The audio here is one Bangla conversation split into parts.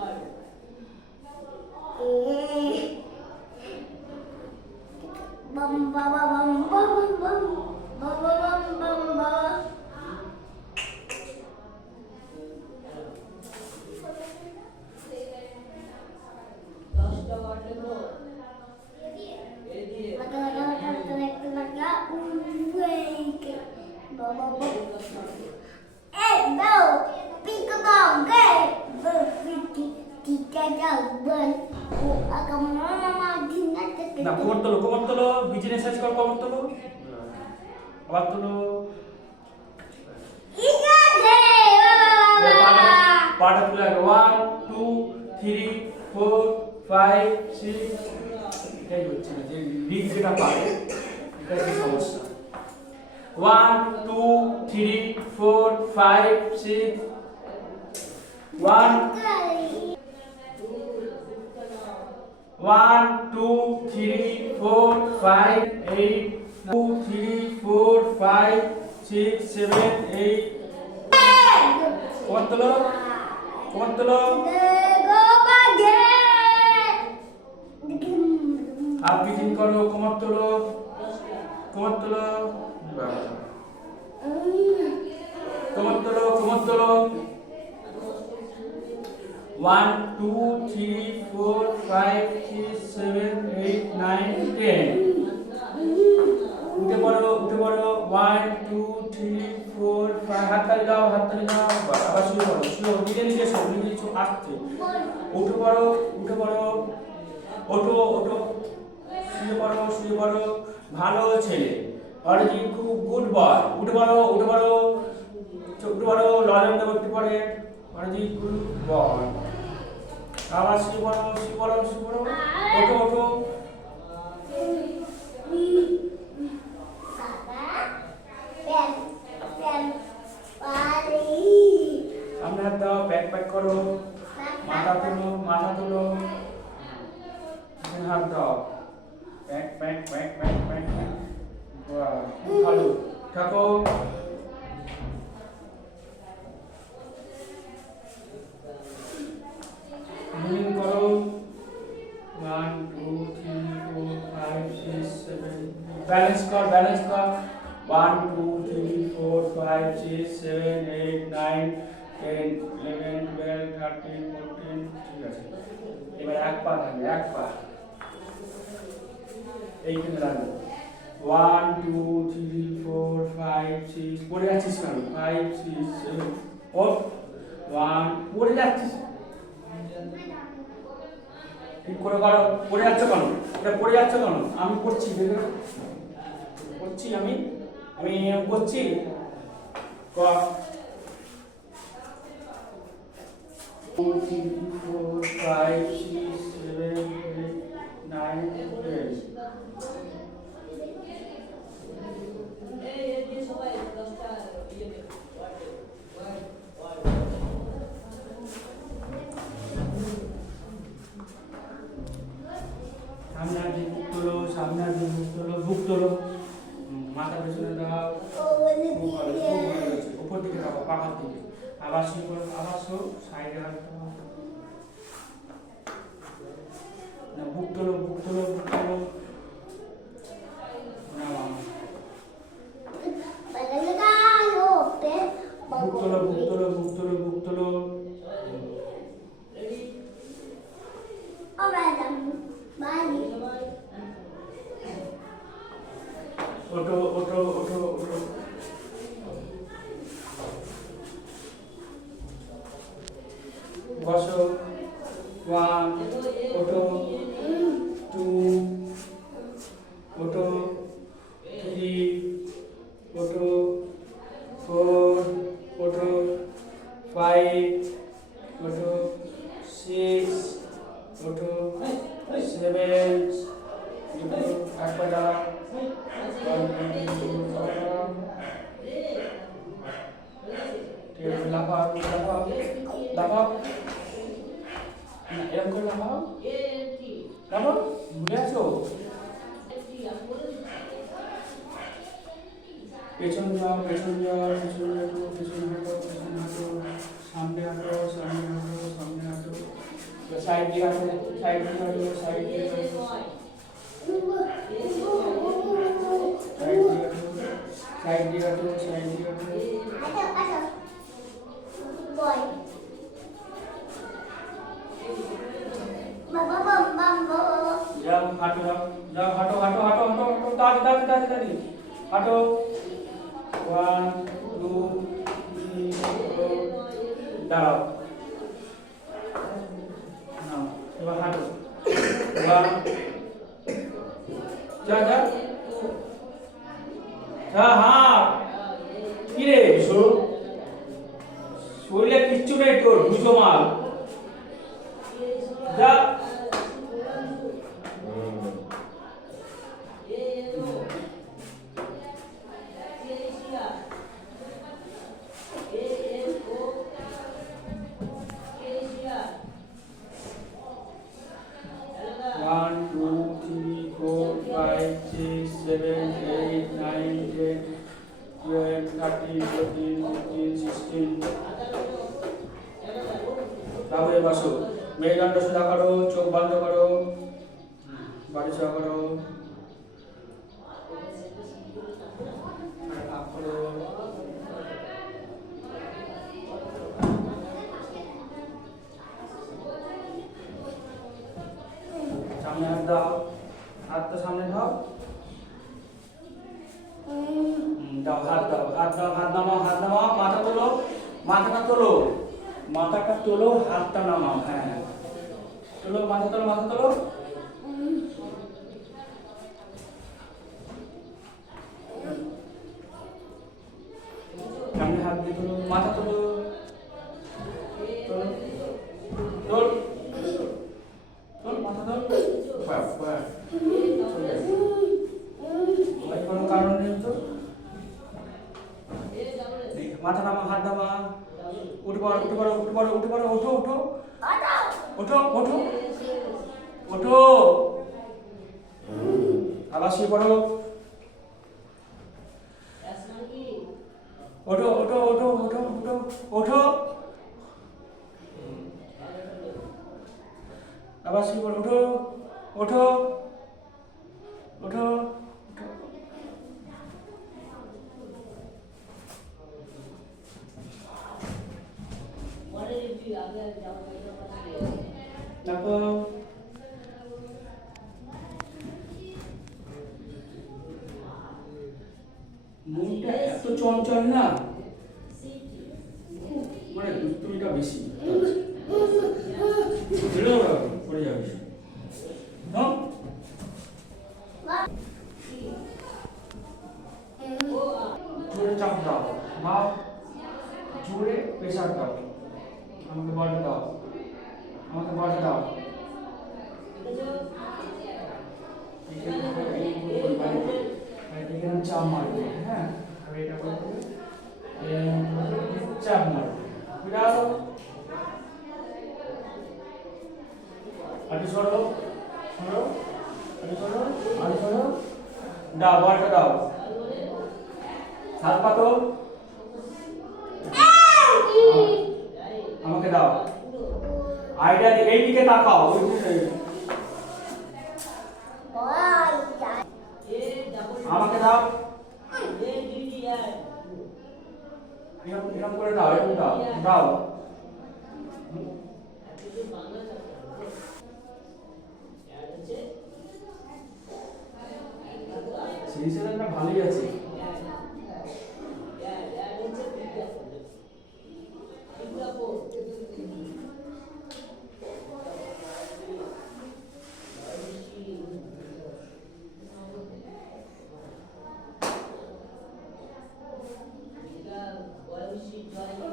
blood. না, কোমর তোলো কোমর তোলো বিজনেস সাইজ কর, কোমর তোলো। আবার তোলো। পাটা তুলে আগে one two three four five six এটাই হচ্ছে না, যে লিগ যেটা পারে এটাই কি সমস্যা। One two three four five six one one two three four five eight two three four five six seven eight তোলো Go হাত বিচিন করো কোমর তোলো কোমর তোলো কোমর তোলো কোমর তোলো one two three four five six seven eight nine ten উঠে পড়ো উঠে পড়ো। One two three four five হাত তালি দাও, হাত তালি দাও। আবার শুয়ে পড়ো শুয়ে নিজে নিজে সব নিজে কিছু আসছে। উঠে পড়ো উঠে পড়ো। ওঠো ওঠো। শুয়ে পড়ো শুয়ে পড়ো। ভালো ছেলে। অরিজিৎ খুব গুড বয় উঠে পড়ো উঠে পড়ো। উঠে পড়ো লজেন্দ্র করতে পারে অরিজিৎ গুড বয় আবার শুয়ে পড়ো শুয়ে পড়ো শুয়ে পড়ো ওঠো ওঠো. সামনে হাত দাও প্যাক প্যাক করো। মাথা তুলো মাথা তুলো। হাত দাও। Pack pack pack pack pack ভালো। থাকো। ব্যালেন্স কর ব্যালেন্স কর one two three four five six seven eight nine ten eleven twelve thirteen fourteen ঠিক আছে। এবার এক পা থাকবে এক পা। এইখানে রাখব। One two three four five six পড়ে যাচ্ছিস কেন? ফাইভ সিক্স সেভেন ও ওয়ান পড়ে যাচ্ছিস। ঠিক করে করো পড়ে যাচ্ছ কেন? এটা পড়ে যাচ্ছ কেন? আমি করছি দেখে। করছি আমি আমি করছি five, six, seven, eight, nine, ten. সামনে আসি বুক তোলো সামনে আসি বুক তোলো বুক তোলো হুম, মাথা পেছনে দাও Oh, ini খুব ভালো, খুব dia. ভালো হয়েছে। উপর দিকে রাখো পাখার দিকে আবার শুরু করো আবার শো সাইডে রাখো না বুক তোলো বুক তোলো বুক তোলো না মামা Padahal pen, বুক তোলো বুক তোলো বুক তোলো বুক তোলো Oh, madam, balik. ওটো ওটো ওটো ওটো বসো ওয়ান ওটো টু ওটো থ্রি ওটো ফোর ওটো ফাইভ ওটো সিক্স ওটো সেভেন লাফাও লাফাও লাফাও এরকম করে লাফাও লাফাও ভুলে আছো? পেছন যাও পেছন যাও, পেছন হাঁটো পেছন হাঁটো পেছন হাঁটো। সামনে হাঁটো সামনে হাঁটো সামনে হাঁটো সাইড দিয়ে হাঁটো সাইড দিয়ে হাঁটো সাইড দিয়ে হাঁটো সাইড দিয়ে হাঁটো সাইড দিয়ে হাঁটো যাও হাঁটো, যাও যাও, হাঁটো হাঁটো হাঁটো হাঁটো দাঁড়ি দাঁড়ি দাঁড়ি দাঁড়ি হাঁটো। ওয়ান টু দাঁড়াও। এবার হাঁটো। যা যা। হ্যাঁ হ্যাঁ কি রে বিশু শরীরে কিচ্ছু নেই তোর দুশো মাল। যা। Seven eight nine ten twelve thirteen fourteen fifteen sixteen তারপরে বসো মেরুদণ্ড সোজা করো চোখ বন্ধ করো বাড়ি সোজা করো সামনে হাত দাও হাত তো সামনে দাও হুম, দাও, হাত দাও হাত দাও, হাত নামাও হাত নামাও, মাথা তোলো, মাথাটা তোলো মাথাটা তোলো, হাতটা নামাও হ্যাঁ হ্যাঁ। তোলো, মাথা তোলো মাথা তোলো সামনে হাত দিয়ে তোলো মাথা তোলো তোলো তোল তোল মাথা তোল ব্যাস, ব্যাস। চলে গেছে। ভয় কোনো কারণ নেই তো মাথা নামা হাত নামা উঠে পড়ো উঠে পড়ো উঠে পড়ো উঠো উঠো। ওঠো ওঠো ওঠো আবার শুয়ে পড়ো ওঠো ওঠো ওঠো ওঠো ওঠো ওঠো আবার শুয়ে পড়ো ওঠো ওঠো ওঠো ওঠো তারপর মনটা এত চঞ্চল না মানে দুষ্টুমিটা বেশি ছেড়ে ওরা পড়ে যাবে হ্যাঁ জোরে চাপ দাও দাও জোরে প্রেশার দাও আমাকে বলটা দাও আমাকে বলটা দাও এখানে এই আর এটা করবে এরকম করে চাপ মারবে বিড়াল আমাকে দাও আইডিয়া দিয়ে এইদিকে তাকাও, ওই দিকে। আমাকে দাও এরকম করে দাও এরকম দাও দাও সেই সেটা ভালোই আছে Thank you.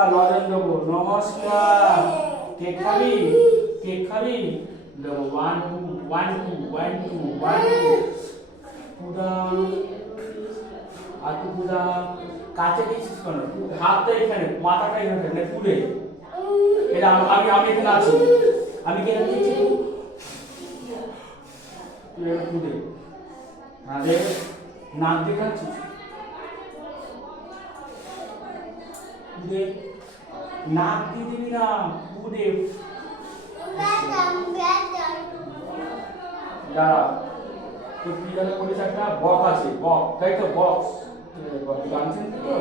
নমস্কার লজেন দেবো নমস্কার। কেক খাবি কেক খাবি দেবো one two one two one two one two পুদাম আটু পুদাম কাছে দিয়েছিস কেন? হাতটা এখানে, মাথাটা এখানে মানে পুরে এটা আমি আমি এখানে আছি। আমি কি এখানে দিয়েছি তুই এখানে পুরে নালে নাক দেখাচ্ছিস পুরে নাক দিয়ে দিবি না দাঁড়া তো জানো একটা বক আছে বক তাই তো বক্স? জানছেন তো?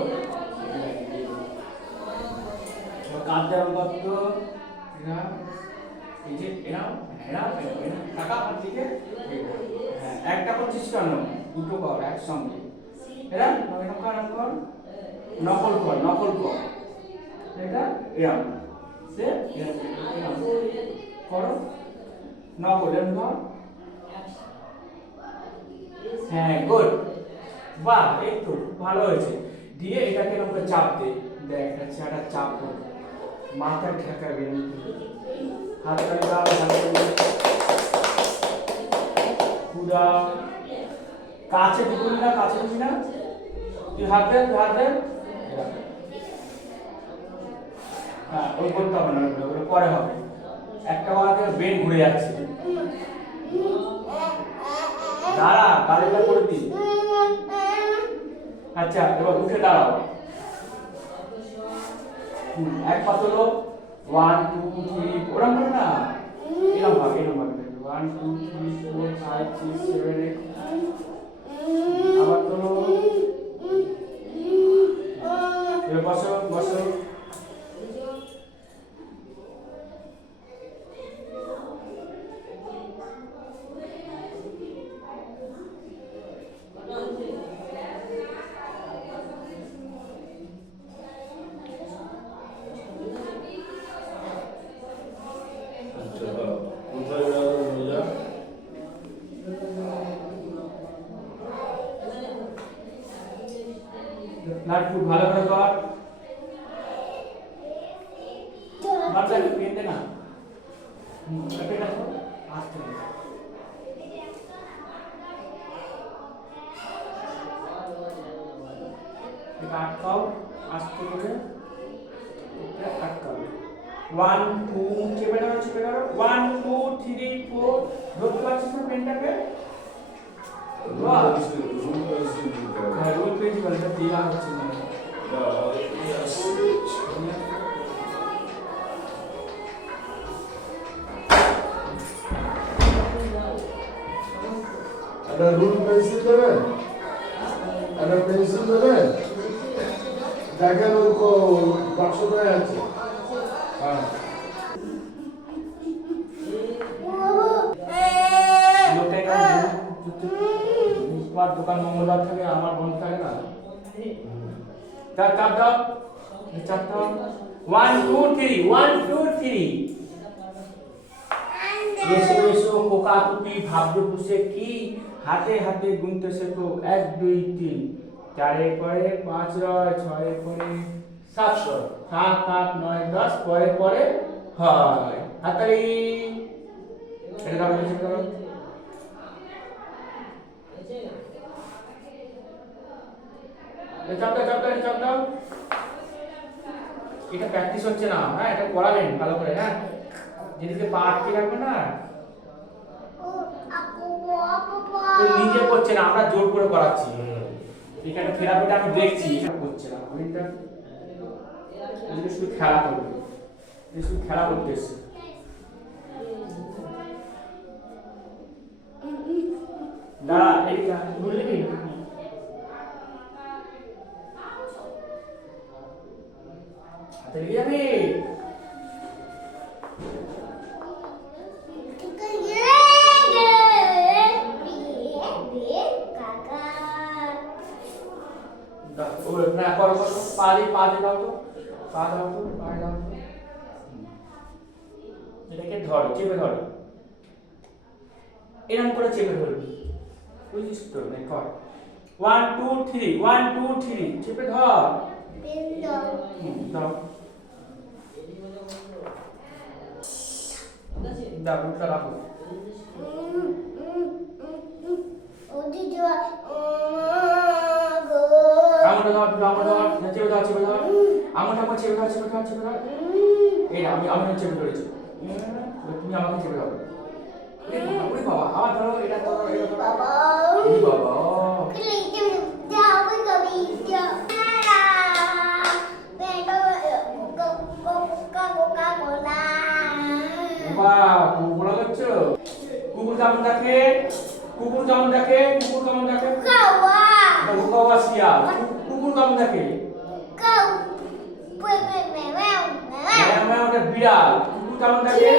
এই যে হ্যাঁ একটা করছিস কেন দুটো কর একসঙ্গে। এরা, এরকম নকল কর নকল কর। এরকম সে করো নকল এরকম কর হ্যাঁ গুড বাহ, এই তো, ভালো হয়েছে। দিয়ে এটাকে করে চাপ দে। দেখ, একটা চাপ দে। মাথা ঠেকাবে হাতটা দাও পুরা। কাছে ঢুকুবি না, কাছে ঢুকবি না। তুই হাত দে, তুই হাত দে। এরকম। হ্যাঁ ওই করতে হবে না ওগুলো, পরে হবে। একটা বাড়াতে ব্রেন ঘুরে যাচ্ছে। দাঁড়া গাড়িটা করে দিই। আচ্ছা এবার উঠে দাঁড়াও। এক পা তোলো ওয়ান টু থ্রি ওরম করে না? এরম ভাবে এরম ভাবে one two three four five six seven eight আবার তোলো এবার বসো বসো আচ্ছা কোথায় গেল মজা লাট্টু ভালো করে কর। বাচ্চাকে পেন দে না। হুম, পেটে রাখো আস্তে করে। এটা আটকাও আস্তে করে এটা ওয়ান টু চেপে ধরো চেপে ধরো ওয়ান টু থ্রি ফোর ধরতে পারছিস না পেনটাকে? হ্যাঁ রোল দেওয়া হচ্ছে। না। একটা রুল পেন্সিল দেবেন একটা পেন্সিল দেবেন দেখেন ওর কো- বাক্সটায় আছে হ্যাঁ লোকটা এখানে তোমার দোকান মঙ্গলবার থাকে আমার বন্ধ থাকে না চাপ চাপ দাও চাপ দাও one two three one two three এসো এসো কোকা কুকি ভাবতে বসে কি হাতে হাতে গুনতে শেখো এক দুই তিন চারে পরে পাঁচ রয় ছয়ে পরে সাতশো সাত আট নয় দশ পরে পরে হয় হাতালি এটা দাও এটা দাও এই চাপ দাও চাপ দাও, এই চাপ দাও। এটা প্র্যাকটিস হচ্ছে না হ্যাঁ এটা করাবেন ভালো করে হ্যাঁ। যেদিকে পা আটকে রাখবে না। নিজে করছে না আমরা জোর করে করাচ্ছি। এখানে থেরাপিটা আমি দেখছি। করছে না এদিকে শুধু খেলা করবে। শুধু খেলা করতে এসছে। দাঁড়া বুঝলি কি হাতে লেগে যাবে দাও, ও না করো করো পা দিয়ে পা দিয়ে দাও তো পা দাও তো পা দাও তো হুম। এটাকে ধরো চেপে ধরো এরকম করে চেপে ধরবি বুঝিস তো না কর one two three one two three চেপে ধর দাও দাও উল্টা রাখো আঙুলটা ধর আঙুলটা ধর ধর চেপে ধর আঙুলটা আমার চেপে ধর চেপে ধর চেপে ধর এই আমি আমি চেপে ধরেছি তুমি আমাকে চেপে ধরো কুকুর কেমন দেখে কুকুর কেমন দেখে কুকুর কেমন cậu à কুকুর বাসিয়া কুকুর কেমন ওটা বিড়াল কুকুর কেমন দেখে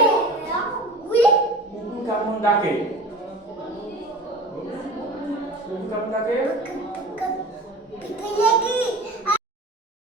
mèo quý কুকুর কেমন ডাকে কেমন ডাকে